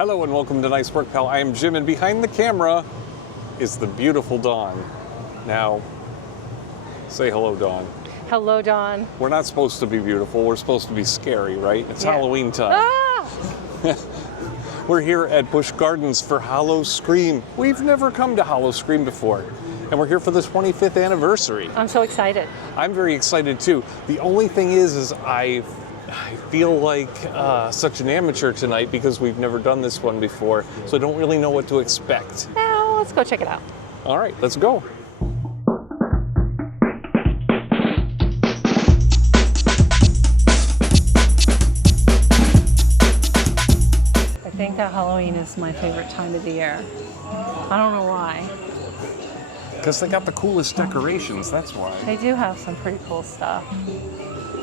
Hello and welcome to Nice Work, Pal. I am Jim, and behind the camera is the beautiful Dawn. Now, say hello, Dawn. Hello, Dawn. We're not supposed to be beautiful. We're supposed to be scary, right? It's Halloween time. Ah! We're here at Busch Gardens for Howl-o-scream. We've never come to Howl-o-scream before, and we're here for the 25th anniversary. I'm so excited. I'm very excited too. The only thing is I feel like such an amateur tonight because we've never done this one before, so I don't really know what to expect. Well, let's go check it out. All right, let's go. I think that Halloween is my favorite time of the year. I don't know why. Because they got the coolest decorations, that's why. They do have some pretty cool stuff.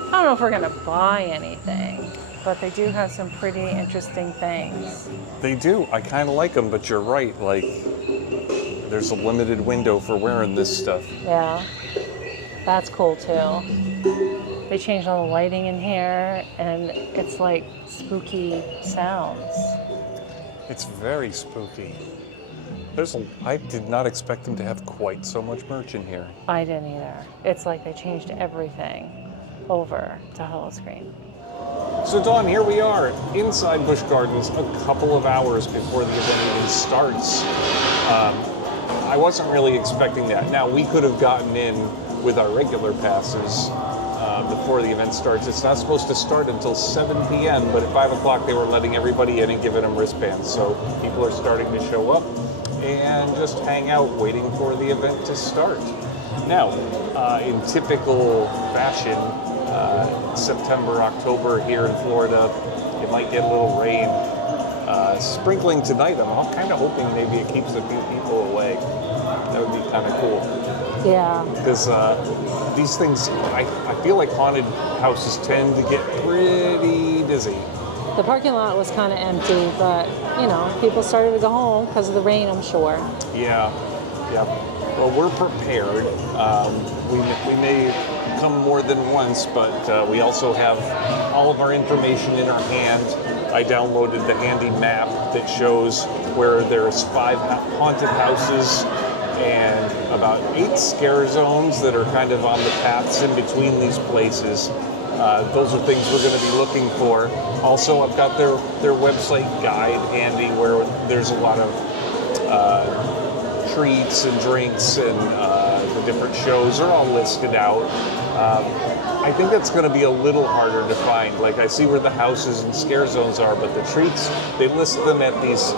I don't know if we're gonna buy anything, but they do have some pretty interesting things. They do. I kind of like them, but you're right. Like, there's a limited window for wearing this stuff. Yeah, that's cool too. They changed all the lighting in here, and it's like spooky sounds. It's very spooky. I did not expect them to have quite so much merch in here. I didn't either. It's like they changed everything over to Howl-o-scream. So Dawn, here we are inside Busch Gardens a couple of hours before the event even starts. I wasn't really expecting that. Now, we could have gotten in with our regular passes before the event starts. It's not supposed to start until 7 p.m., but at 5 o'clock they were letting everybody in and giving them wristbands. So people are starting to show up and just hang out waiting for the event to start. Now, in typical fashion, September, October here in Florida, it might get a little rain. Sprinkling tonight, I'm kind of hoping maybe it keeps a few people away. That would be kind of cool. Yeah. Because these things, I feel like haunted houses tend to get pretty busy. The parking lot was kind of empty, but, you know, people started to go home because of the rain, I'm sure. Yeah. Well, we're prepared. We may come more than once, but we also have all of our information in our hand. I downloaded the handy map that shows where there's 5 haunted houses and about 8 scare zones that are kind of on the paths in between these places. Those are things we're going to be looking for. Also, I've got their website guide handy where there's a lot of treats and drinks and the different shows are all listed out. I think that's going to be a little harder to find. Like, I see where the houses and scare zones are, but the treats, they list them at these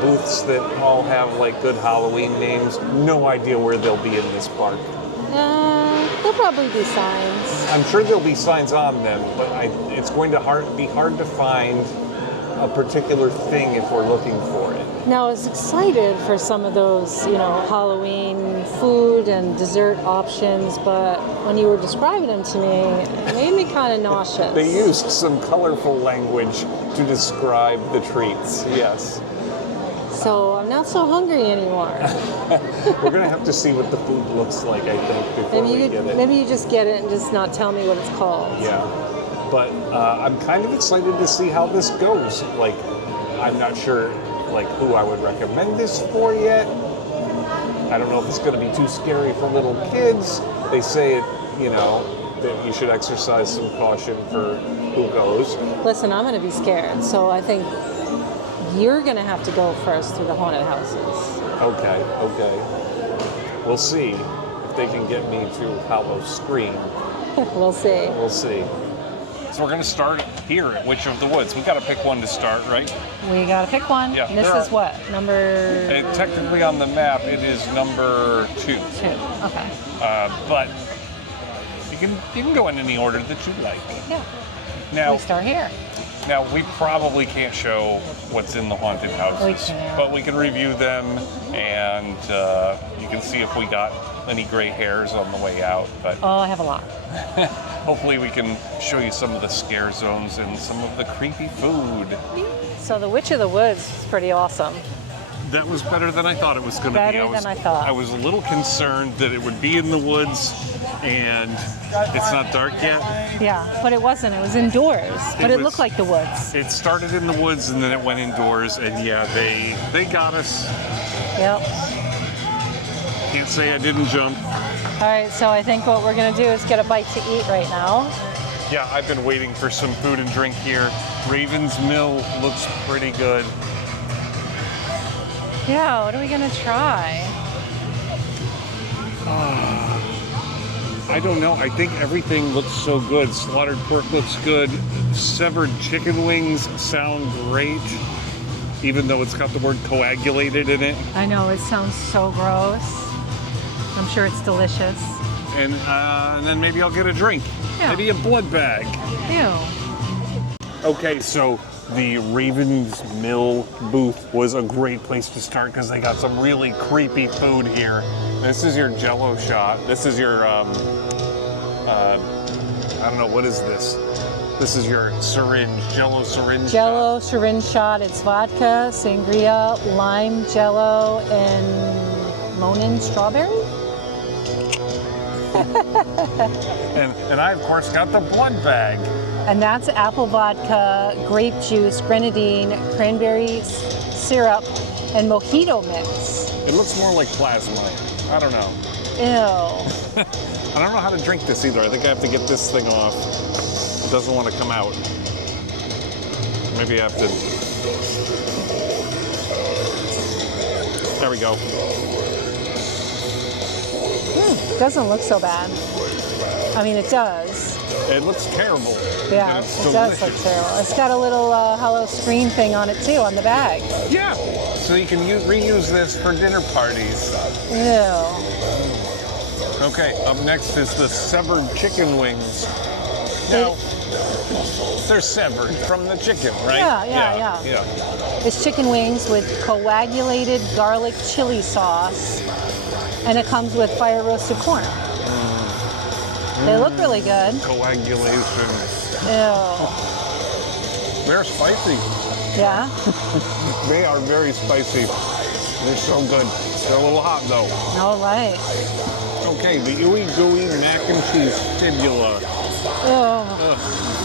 booths that all have like good Halloween names. No idea where they'll be in this park. There'll probably be signs. I'm sure there'll be signs on them, but it's going to be hard to find a particular thing if we're looking for it. Now, I was excited for some of those, Halloween food and dessert options, but when you were describing them to me, it made me kind of nauseous. They used some colorful language to describe the treats, yes. So I'm not so hungry anymore. We're going to have to see what the food looks like, I think, before we get it. Maybe you just get it and just not tell me what it's called. Yeah. But I'm kind of excited to see how this goes. Like, I'm not sure who I would recommend this for yet. I don't know if it's going to be too scary for little kids. They say that you should exercise some caution for who goes. Listen, I'm going to be scared, so I think you're going to have to go first through the haunted houses. Okay. We'll see if they can get me to Howl-o-scream. We'll see. We'll see. So we're going to start here at Witch of the Woods. We've got to pick one to start, right? We got to pick one. Yeah, and this is what? Number... technically on the map, it is number 2. 2, okay. But you can go in any order that you like. Yeah. Now, we start here. Now, we probably can't show what's in the haunted houses. We can't. But we can review them, and you can see if we got any gray hairs on the way out. But oh, I have a lot. Hopefully we can show you some of the scare zones and some of the creepy food. So the Witch of the Woods is pretty awesome. That was better than I thought it was going to be. Better than I thought. I was a little concerned that it would be in the woods and it's not dark yet. Yeah, but it wasn't. It was indoors. But it looked like the woods. It started in the woods and then it went indoors, and yeah, they got us. Yep. Can't say I didn't jump. All right, so I think what we're going to do is get a bite to eat right now. Yeah, I've been waiting for some food and drink here. Raven's Mill looks pretty good. Yeah, what are we going to try? I don't know. I think everything looks so good. Slaughtered pork looks good. Severed chicken wings sound great, even though it's got the word coagulated in it. I know, it sounds so gross. I'm sure it's delicious. And then maybe I'll get a drink. Yeah. Maybe a blood bag. Ew. Okay, so the Raven's Mill booth was a great place to start because they got some really creepy food here. This is your Jello shot. This is your, I don't know, what is this? This is your syringe, Jello syringe Jello shot. syringe shot. It's vodka, sangria, lime Jello, and Monin strawberry. And I, of course, got the blood bag. And that's apple vodka, grape juice, grenadine, cranberry syrup, and mojito mix. It looks more like plasma. I don't know. Ew. I don't know how to drink this either. I think I have to get this thing off. It doesn't want to come out. Maybe I have to... There we go. Doesn't look so bad. I mean, it does. It looks terrible. Yeah, It's it does look delicious. terrible. It's got a little Howl-o-scream thing on it too, on the bag. Yeah. So you can reuse this for dinner parties. Ew. Okay, up next is the severed chicken wings. Now, they're severed from the chicken, right? Yeah. It's chicken wings with coagulated garlic chili sauce, and it comes with fire roasted corn. They look really good. Coagulation. Ew. They're spicy. Yeah? They are very spicy. They're so good. They're a little hot though. All right. Okay, the ooey gooey mac and cheese fibula. Ew. Ugh,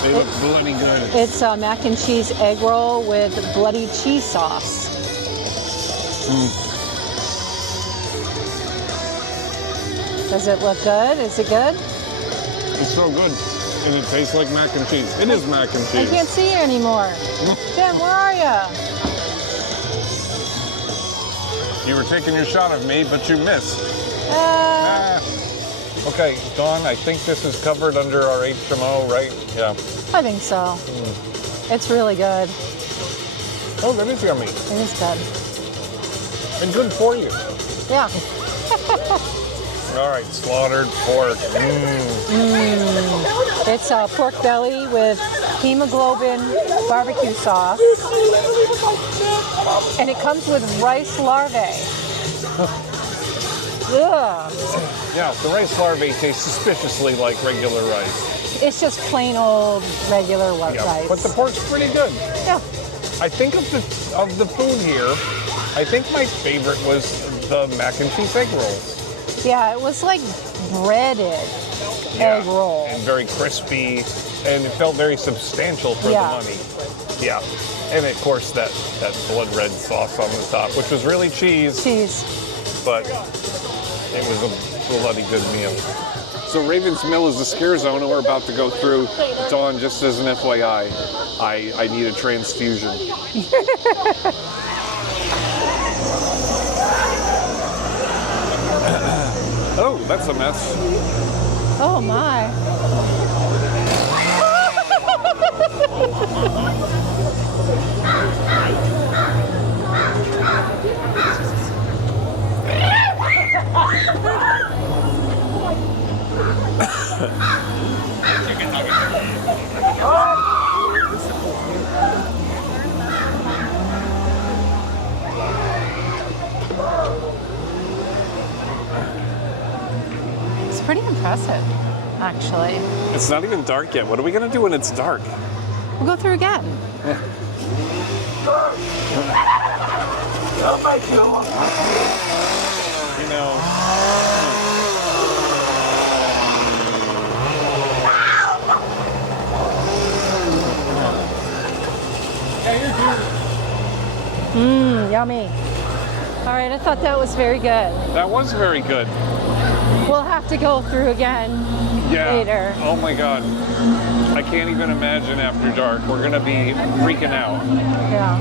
they look bloody good. It's a mac and cheese egg roll with bloody cheese sauce. Does it look good? Is it good? It's so good. And it tastes like mac and cheese. It is mac and I cheese. can't see you anymore. Jim, where are you? You were taking your shot of me, but you missed. Uh, Okay, Dawn, I think this is covered under our HMO, right? Yeah. I think so. It's really good. Oh, that is yummy. It is good. And good for you. Yeah. All right, slaughtered pork. It's pork belly with hemoglobin barbecue sauce. And it comes with rice larvae. Ugh. Yeah, the rice larvae taste suspiciously like regular rice. It's just plain old regular Yeah, rice. but the pork's pretty good. Yeah. I think of the food here, I think my favorite was the mac and cheese egg rolls. Yeah, it was like breaded egg roll. And very crispy, and it felt very substantial for the money. Yeah. And of course that blood red sauce on the top, which was really cheese, but it was a bloody good meal. So Raven's Mill is the scare zone, and we're about to go through. Dawn, just as an FYI, I need a transfusion. Oh, that's a mess. Oh my. It's pretty impressive, actually. It's not even dark yet. What are we gonna do when it's dark? We'll go through again. Oh my God. You know. Yummy. All right, I thought that was very good. That was very good. We'll have to go through again later. Oh my God. I can't even imagine after dark. We're gonna be freaking out. Yeah.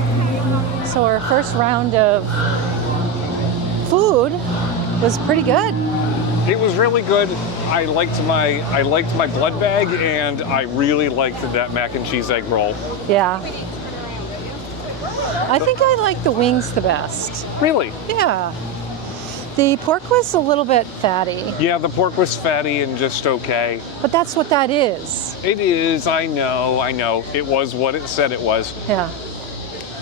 So our first round of food was pretty good. It was really good. I liked my blood bag, and I really liked that mac and cheese egg roll. Yeah. I think I like the wings the best. Really? Yeah. The pork was a little bit fatty. Yeah, the pork was fatty and just okay. But that's what that is. It is, I know. It was what it said it was. Yeah.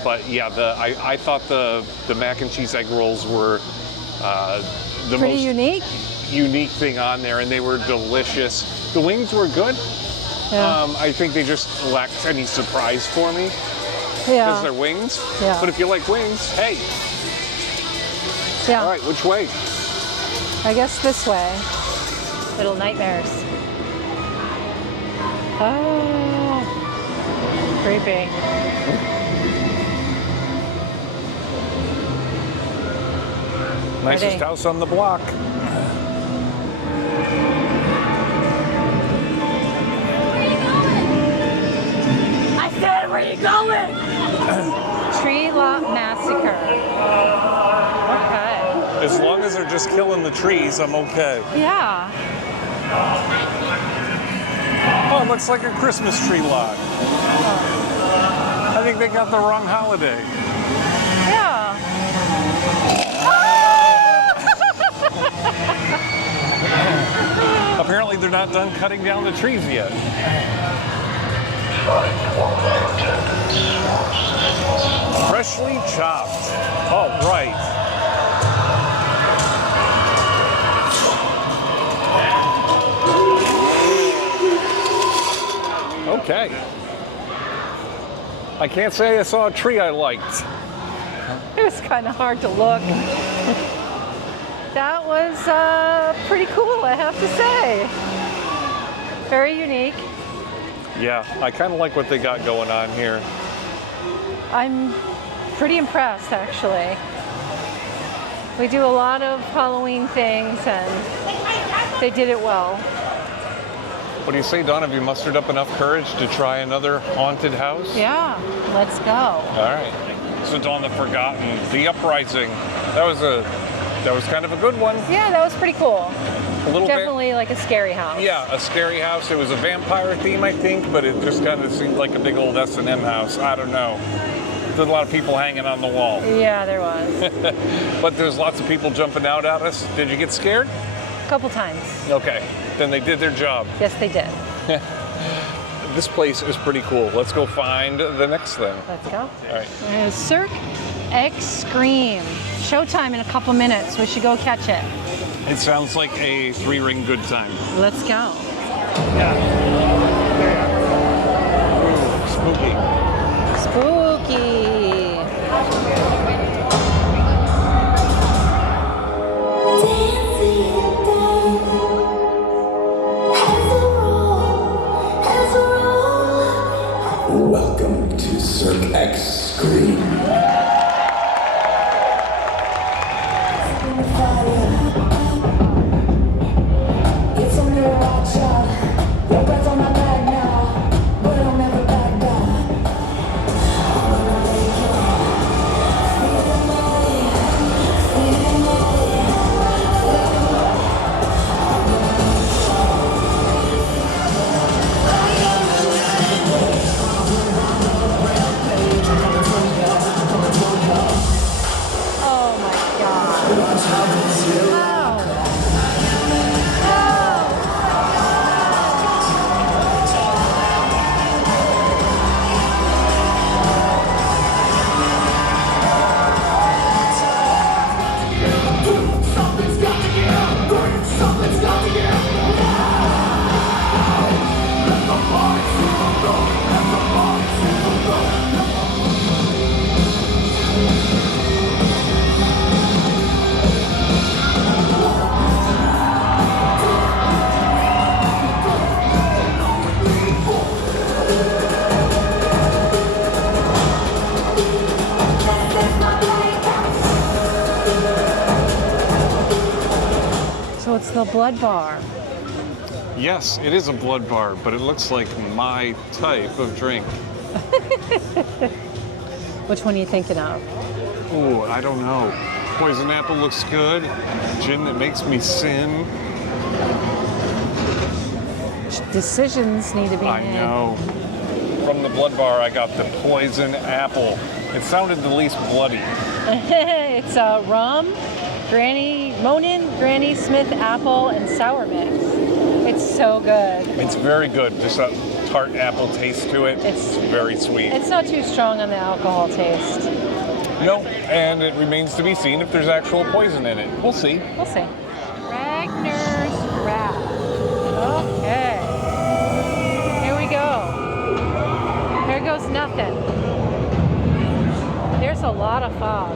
But yeah, I thought the mac and cheese egg rolls were the Pretty most unique thing on there, and they were delicious. The wings were good. Yeah. I think they just lacked any surprise for me because they're wings. Yeah. But if you like wings, hey. Yeah. All right, which way? I guess this way. Little nightmares. Oh. Creepy. Nicest Ready. house on the block. I said, where you going? Tree lot massacre. Okay. As long as they're just killing the trees, I'm okay. Yeah. Oh, it looks like a Christmas tree lot. I think they got the wrong holiday. Yeah. Apparently they're not done cutting down the trees yet. Freshly chopped. Oh, right. Okay. I can't say I saw a tree I liked. It was kind of hard to look. That was pretty cool, I have to say. Very unique. Yeah, I kind of like what they got going on here. I'm pretty impressed, actually. We do a lot of Halloween things, and they did it well. What do you say, Dawn? Have you mustered up enough courage to try another haunted house? Yeah, let's go. All right. So, Dawn, the Forgotten, the Uprising. That was kind of a good one. Yeah, that was pretty cool. A little Definitely like a scary house. Yeah, a scary house. It was a vampire theme, I think, but it just kind of seemed like a big old S&M house. I don't know. There's a lot of people hanging on the wall. Yeah, there was. But there's lots of people jumping out at us. Did you get scared? A couple times. Okay. Then they did their job. Yes, they did. This place is pretty cool. Let's go find the next thing. Let's go. All right. Cirque Extreme. Showtime in a couple minutes. We should go catch it. It sounds like a three-ring good time. Let's go. Spooky. Spooky. Welcome to Cirque Extreme. It's only a watch out. Your breath on my back now, but I'll never back down. The blood bar. Yes, it is a blood bar, but it looks like my type of drink. Which one are you thinking of? Ooh, I don't know. Poison apple looks good. Gin that makes me sin. Decisions need to be made. I know. From the blood bar, I got the poison apple. It sounded the least bloody. It's rum, Monin, Granny Smith apple, and sour mix. It's so good. It's very good. Just a tart apple taste to it. It's very sweet. It's not too strong on the alcohol taste. No, and it remains to be seen if there's actual poison in it. We'll see. We'll see. Ragner's Wrap. Okay. Here we go. There goes nothing. There's a lot of fog.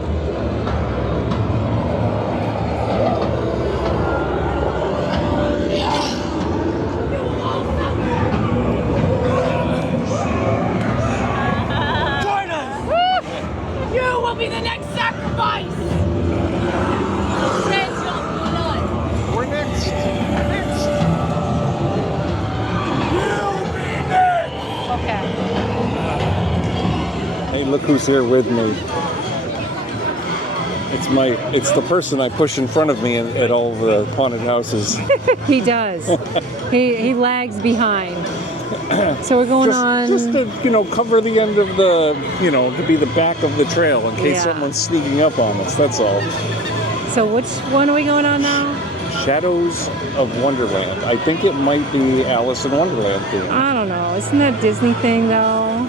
Join us! You will be the next sacrifice! We're next. Okay. Hey, look who's here with me. It's the person I push in front of me at all the haunted houses. He does. he lags behind. So we're going on. Just to, cover the end of the, to be the back of the trail in case someone's sneaking up on us. That's all. So which one are we going on now? Shadows of Wonderland. I think it might be Alice in Wonderland theme. I don't know. Isn't that Disney thing though?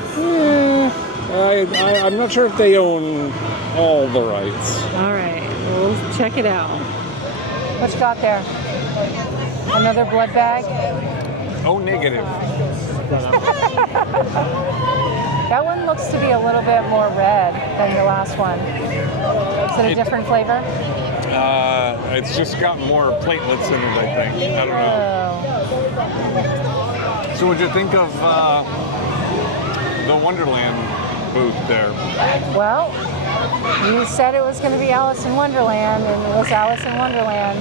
I'm not sure if they own all the rights. All right. We'll check it out. What you got there? Another blood bag? Oh, negative. That one looks to be a little bit more red than the last one. Is it a different flavor? It's just got more platelets in it, I think. I don't know. Oh. So what'd you think of the Wonderland booth there? Well, you said it was going to be Alice in Wonderland, and it was Alice in Wonderland.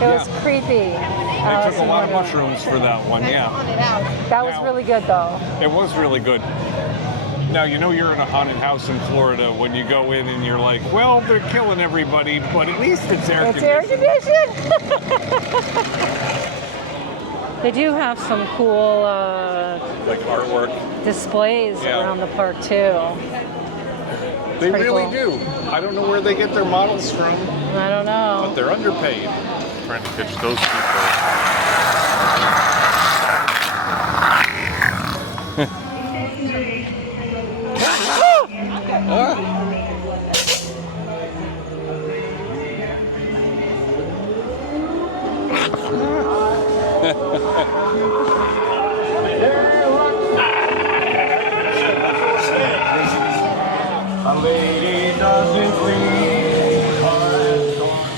It was creepy. They took a lot of mushrooms for that one, yeah. That was really good, though. It was really good. Now, you're in a haunted house in Florida when you go in and you're like, well, they're killing everybody, but at least it's air conditioned. They do have some cool Like artwork. displays around the park, too. They pretty really cool. do. I don't know where they get their models from, I don't know. but they're underpaid. Trying to catch those people.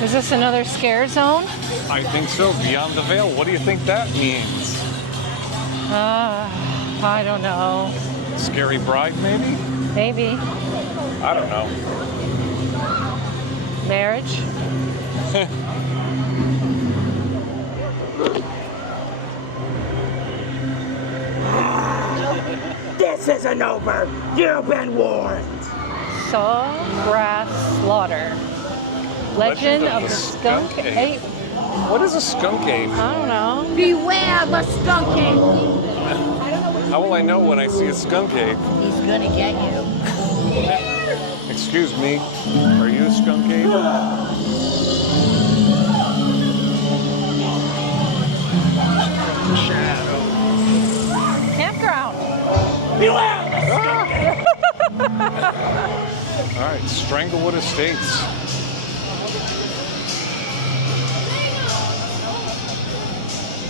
Is this another scare zone? I think so. Beyond the Veil. What do you think that means? I don't know. Scary Bride, maybe? Maybe. I don't know. Marriage? This isn't over. You've been warned. Sawgrass Slaughter. Legend of the Skunk Ape. What is a skunk ape? I don't know. Beware the skunk ape. How will I know when I see a skunk ape? He's gonna get you. Excuse me, are you a skunk ape? Campground. Beware the skunk ape. All right, Stranglewood Estates.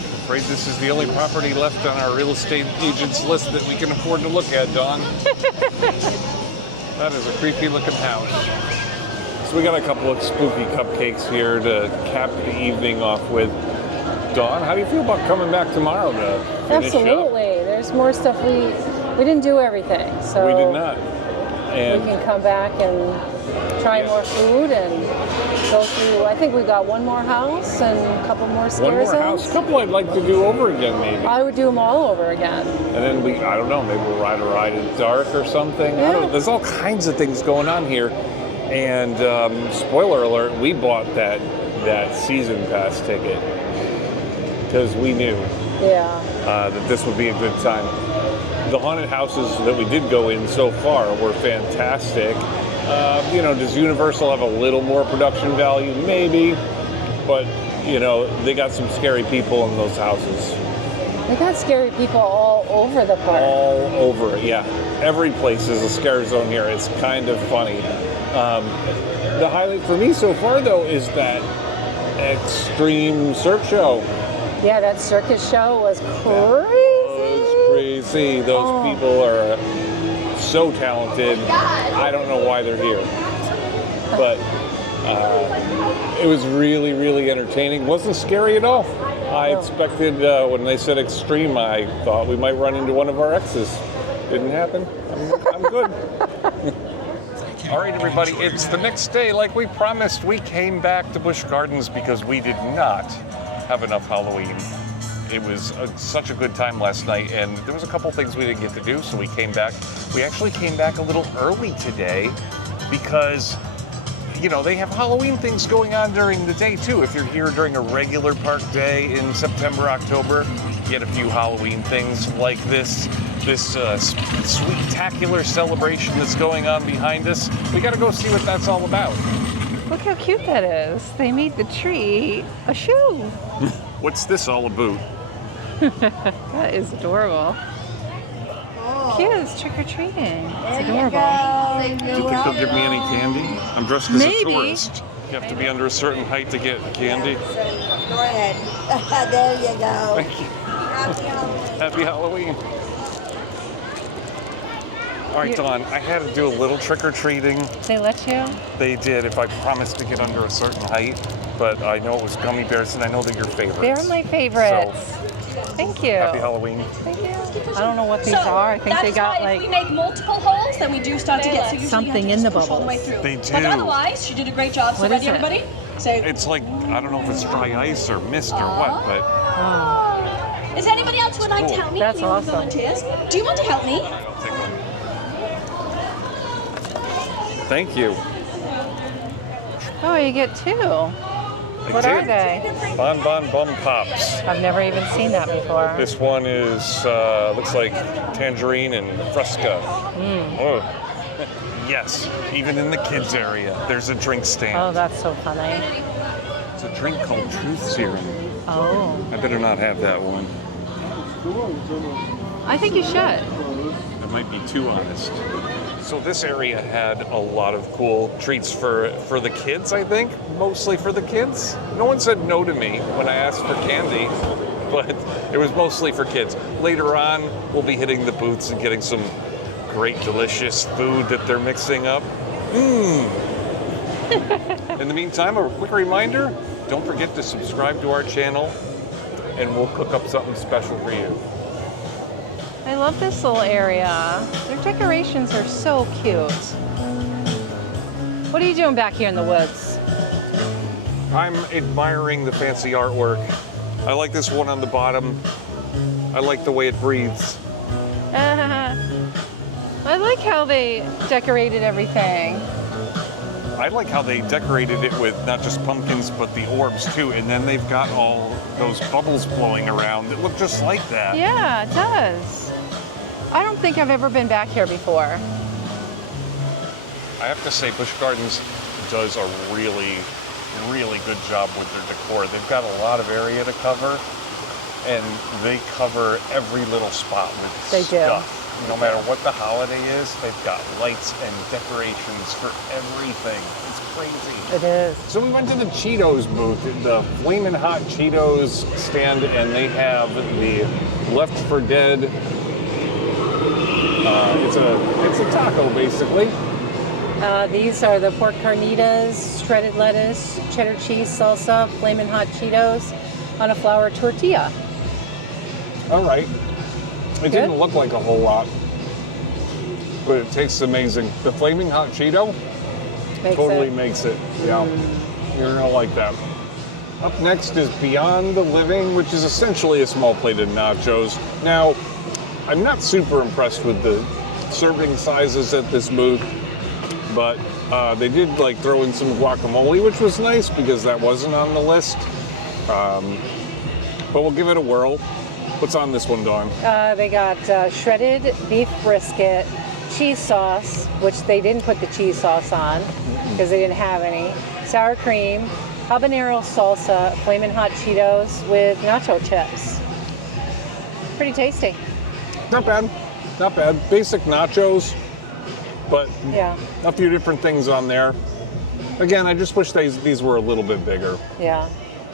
I'm afraid this is the only property left on our real estate agent's list that we can afford to look at, Dawn. That is a creepy looking house. So we got a couple of spooky cupcakes here to cap the evening off with. Dawn, how do you feel about coming back tomorrow to finish Absolutely. up? There's more stuff we didn't do everything, so We did not. we And can come back and try more food and go through. I think we got one more house and a couple more scare One more zones. house. A couple I'd like to do over again, maybe. I would do them all over again. And then I don't know, maybe we'll ride a ride in the dark or something. I don't know. There's all kinds of things going on here. And spoiler alert, we bought that season pass ticket because we knew that this would be a good time. The haunted houses that we did go in so far were fantastic. Does Universal have a little more production value? Maybe. But, they got some scary people in those houses. They got scary people all over the park. All over it, yeah. Every place is a scare zone here. It's kind of funny. The highlight for me so far, though, is that extreme cirque show. Yeah, that circus show was crazy. That was crazy. Those people are so talented. I don't know why they're here. But it was really, really entertaining. Wasn't scary at all. I expected, when they said extreme, I thought we might run into one of our exes. Didn't happen. I'm good. All right, everybody, it's the next day. Like we promised, we came back to Busch Gardens because we did not have enough Halloween. It was such a good time last night, and there was a couple things we didn't get to do, so we came back. We actually came back a little early today because they have Halloween things going on during the day too. If you're here during a regular park day in September, October, you get a few Halloween things like this sweet-tacular celebration that's going on behind us. We got to go see what that's all about. Look how cute that is. They made the tree a shoe. What's this all about? That is adorable. Cute, it's trick-or-treating. It's adorable. Do you think they'll give me any candy? I'm dressed as a tourist. You have to be under a certain height to get candy. Go ahead. There you go. Thank you. Happy Halloween. All right, Dawn, I had to do a little trick-or-treating. They let you? They did, if I promised to get under a certain height. But I know it was gummy bears, and I know they're your favorites. They're my favorites. Thank you. Happy Halloween. Thank you. I don't know what these are. I think they got if we make multiple holes, then we do start to get something in the push all the way bubbles. through. They do. But otherwise, she did a great job. So What ready, is it? everybody? So It's like, I don't know if it's dry ice or mist or what, but is anybody else would like to help me? That's Any awesome. volunteers? Do you want to help me? I'll take one. Thank you. Oh, you get two. What are they? Bon Bon Bum Pops. I've never even seen that before. This one is, looks like tangerine and fresca. Oh. Yes, even in the kids area, there's a drink stand. Oh, that's so funny. It's a drink called Truth Serum. Oh. I better not have that one. I think you should. I might be too honest. So this area had a lot of cool treats for the kids, I think. Mostly for the kids. No one said no to me when I asked for candy, but it was mostly for kids. Later on, we'll be hitting the booths and getting some great, delicious food that they're mixing up. In the meantime, a quick reminder, don't forget to subscribe to our channel, and we'll cook up something special for you. I love this little area. Their decorations are so cute. What are you doing back here in the woods? I'm admiring the fancy artwork. I like this one on the bottom. I like the way it breathes. I like how they decorated everything. I like how they decorated it with not just pumpkins, but the orbs too. And then they've got all those bubbles blowing around that look just like that. Yeah, it does. I don't think I've ever been back here before. I have to say, Busch Gardens does a really, really good job with their decor. They've got a lot of area to cover, and they cover every little spot with stuff. No matter what the holiday is, they've got lights and decorations for everything. It's crazy. It is. So we went to the Cheetos booth, the Flamin' Hot Cheetos stand, and they have the Left 4 Dead. It's a taco, basically. These are the pork carnitas, shredded lettuce, cheddar cheese salsa, Flamin' Hot Cheetos on a flour tortilla. All right. It didn't look like a whole lot, but it tastes amazing. The Flaming Hot Cheeto Totally makes it. Yeah. You're gonna like that. Up next is Beyond the Living, which is essentially a small plate of nachos. Now, I'm not super impressed with the serving sizes at this booth, but they did like throw in some guacamole, which was nice because that wasn't on the list. But we'll give it a whirl. What's on this one, Dawn? They got shredded beef brisket, cheese sauce, which they didn't put the cheese sauce on because they didn't have any, sour cream, habanero salsa, flamin' hot Cheetos with nacho chips. Pretty tasty. Not bad. Not bad. Basic nachos, but Yeah. a few different things on there. Again, I just wish these were a little bit bigger. Yeah.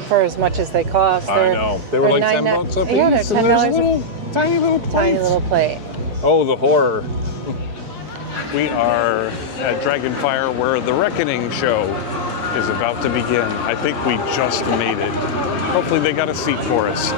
For as much as they cost. I know. They were like $10 a piece. Yeah, they're and there's a $10 little, tiny little plates. tiny little plate. Oh, the horror. We are at Dragonfire where the Reckoning show is about to begin. I think we just made it. Hopefully they got a seat for us.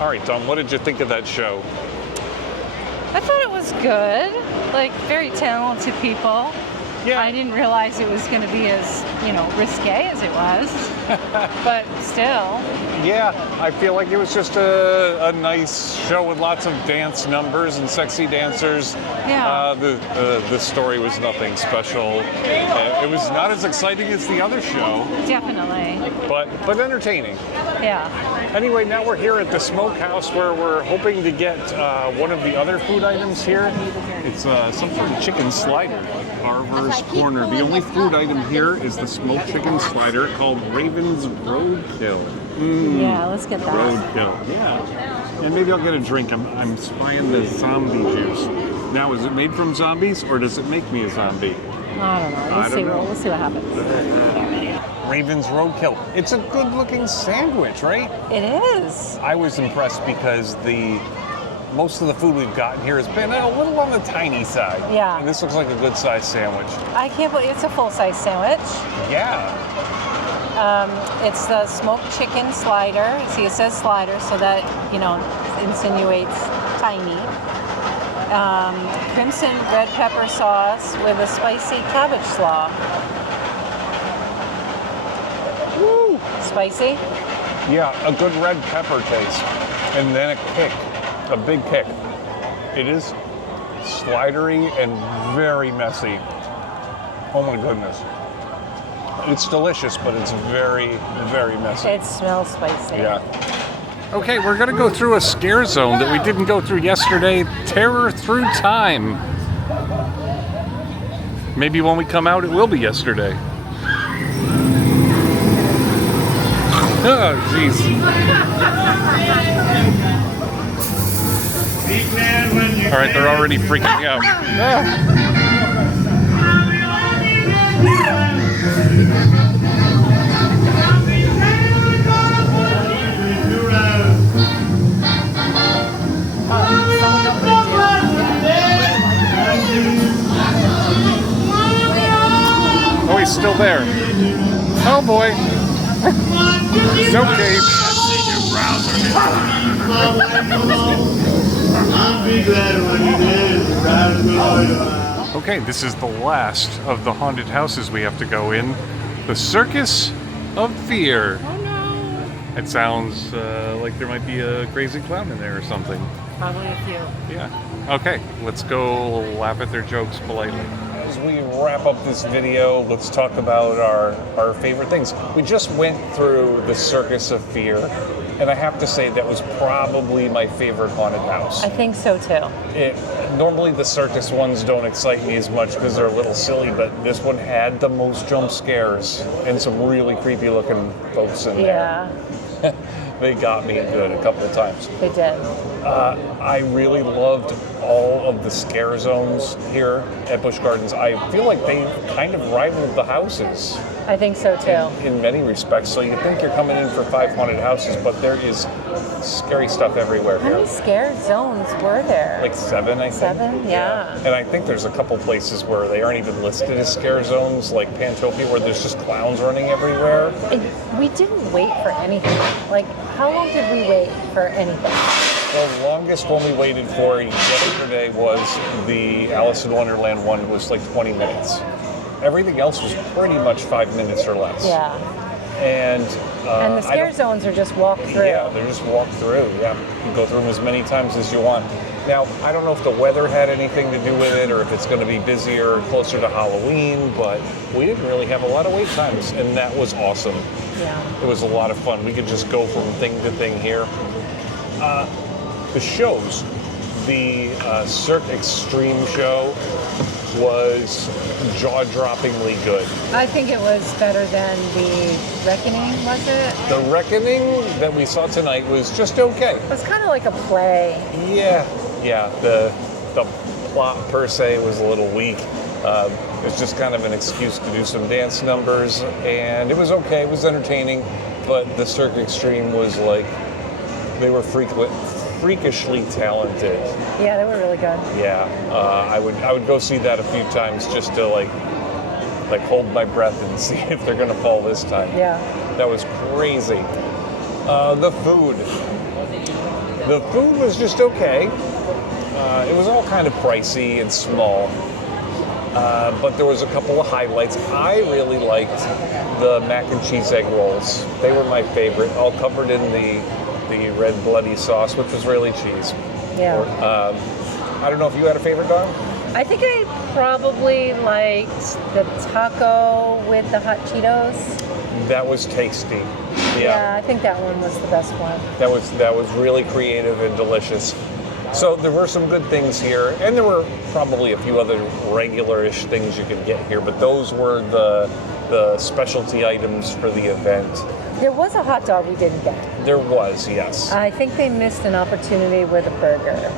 All right, Tom, what did you think of that show? I thought it was good. Like, very talented people. Yeah. I didn't realize it was going to be as, risque as it was. But still. Yeah, I feel like it was just a nice show with lots of dance numbers and sexy dancers. Yeah. The story was nothing special. It was not as exciting as the other show, Definitely. but entertaining. Yeah. Anyway, now we're here at the Smokehouse where we're hoping to get one of the other food items here. It's some sort of chicken slider, Carver's Corner. The only food item here is the smoked chicken slider called Raven's Roadkill. Yeah, let's get that. Roadkill, yeah. And maybe I'll get a drink. I'm spying the zombie juice. Now, is it made from zombies or does it make me a zombie? I don't know. We'll see what happens. Raven's Roadkill. It's a good-looking sandwich, right? It is. I was impressed because most of the food we've gotten here has been a little on the tiny side. Yeah. And this looks like a good-sized sandwich. I can't believe it's a full-size sandwich. Yeah. It's the smoked chicken slider. See, it says slider, so that, insinuates tiny. Crimson red pepper sauce with a spicy cabbage slaw. Woo! Spicy? Yeah, a good red pepper taste. And then a kick, a big kick. It is slidery and very messy. Oh my goodness. It's delicious, but it's very, very messy. It smells spicy. Yeah. Okay, we're gonna go through a scare zone that we didn't go through yesterday. Terror Through Time. Maybe when we come out, it will be yesterday. Oh, jeez. All right, they're already freaking out. Oh, he's still there. Oh boy. It's okay. Okay, this is the last of the haunted houses we have to go in. The Circus of Fear. Oh no. It sounds like there might be a crazy clown in there or something. Probably a few. Yeah. Okay, let's go laugh at their jokes politely. As we wrap up this video, let's talk about our favorite things. We just went through the Circus of Fear, and I have to say that was probably my favorite haunted house. I think so too. Normally the circus ones don't excite me as much because they're a little silly, but this one had the most jump scares and some really creepy looking folks in there. Yeah. They got me good a couple of times. They did. I really loved all of the scare zones here at Busch Gardens, I feel like they kind of rivaled the houses I think so too. in many respects. So you think you're coming in for 5 haunted houses, but there is scary stuff everywhere How many here. scare zones were there? Like 7, I think. 7? Yeah. And I think there's a couple places where they aren't even listed as scare zones, like Pantopia, where there's just clowns running everywhere. And we didn't wait for anything. Like, how long did we wait for anything? The longest one we waited for yesterday was the Alice in Wonderland one, was like 20 minutes. Everything else was pretty much 5 minutes or less. Yeah. And And the scare zones are just walk through. Yeah, they're just walk through. Yeah, you can go through them as many times as you want. Now, I don't know if the weather had anything to do with it, or if it's going to be busier closer to Halloween, but we didn't really have a lot of wait times, and that was awesome. Yeah. It was a lot of fun. We could just go from thing to thing here. The shows, the Cirque Extreme show was jaw-droppingly good. I think it was better than the Reckoning, was it? The Reckoning that we saw tonight was just okay. It was kind of like a play. Yeah. The plot per se was a little weak. It was just kind of an excuse to do some dance numbers, and it was okay. It was entertaining, but the Cirque Extreme was like, they were freakishly talented. Yeah, they were really good. Yeah, I would go see that a few times just to like hold my breath and see if they're gonna fall this time. Yeah. That was crazy. The food was just okay. It was all kind of pricey and small, but there was a couple of highlights. I really liked the mac and cheese egg rolls. They were my favorite, all covered in the red bloody sauce, which was really cheese. Yeah. I don't know if you had a favorite, Dawn? I think I probably liked the taco with the hot Cheetos. That was tasty. Yeah, I think that one was the best one. That was really creative and delicious. So there were some good things here, and there were probably a few other regular-ish things you could get here, but those were the specialty items for the event. There was a hot dog we didn't get. There was, yes. I think they missed an opportunity with a burger.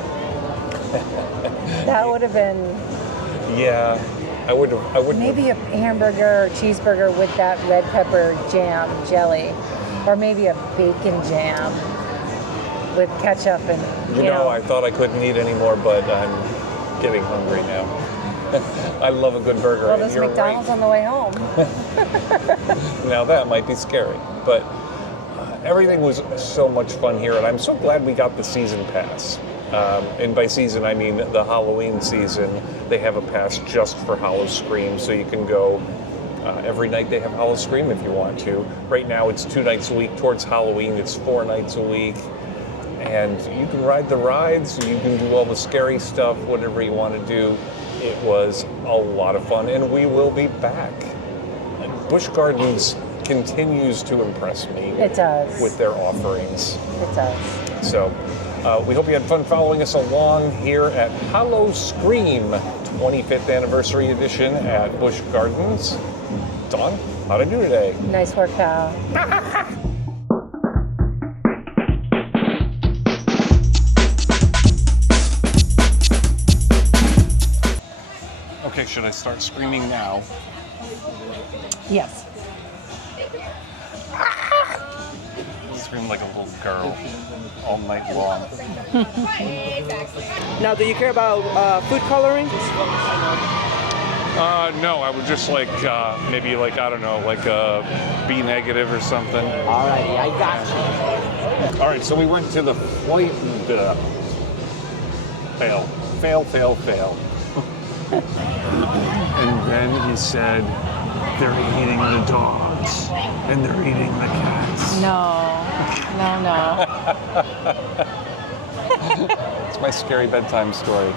That would have been Yeah, I would. maybe a hamburger or cheeseburger with that red pepper jam jelly, or maybe a bacon jam with ketchup and You know, I thought I couldn't eat anymore, but I'm getting hungry now. I love a good burger. Well, and there's you're McDonald's right. on the way home. Now that might be scary, but everything was so much fun here, and I'm so glad we got the season pass. And by season, I mean the Halloween season. They have a pass just for Howl-o-scream, so you can go every night. They have Howl-o-scream if you want to. Right now, it's 2 nights a week. Towards Halloween, it's 4 nights a week. And you can ride the rides, you can do all the scary stuff, whatever you want to do. It was a lot of fun, and we will be back. Busch Gardens continues to impress me. It does. With their offerings. It does. So we hope you had fun following us along here at Howl-o-scream 25th Anniversary Edition at Busch Gardens. Dawn, how'd I do today? Nice work, pal. Okay, should I start screaming now? Yes. Scream like a little girl all night long. Now, do you care about food coloring? No, I would just like maybe like I don't know, like B negative or something. Alrighty, I got you. All right, so we went to the flight. Fail. And then he said, they're eating the dogs and they're eating the cats. No. It's my scary bedtime story.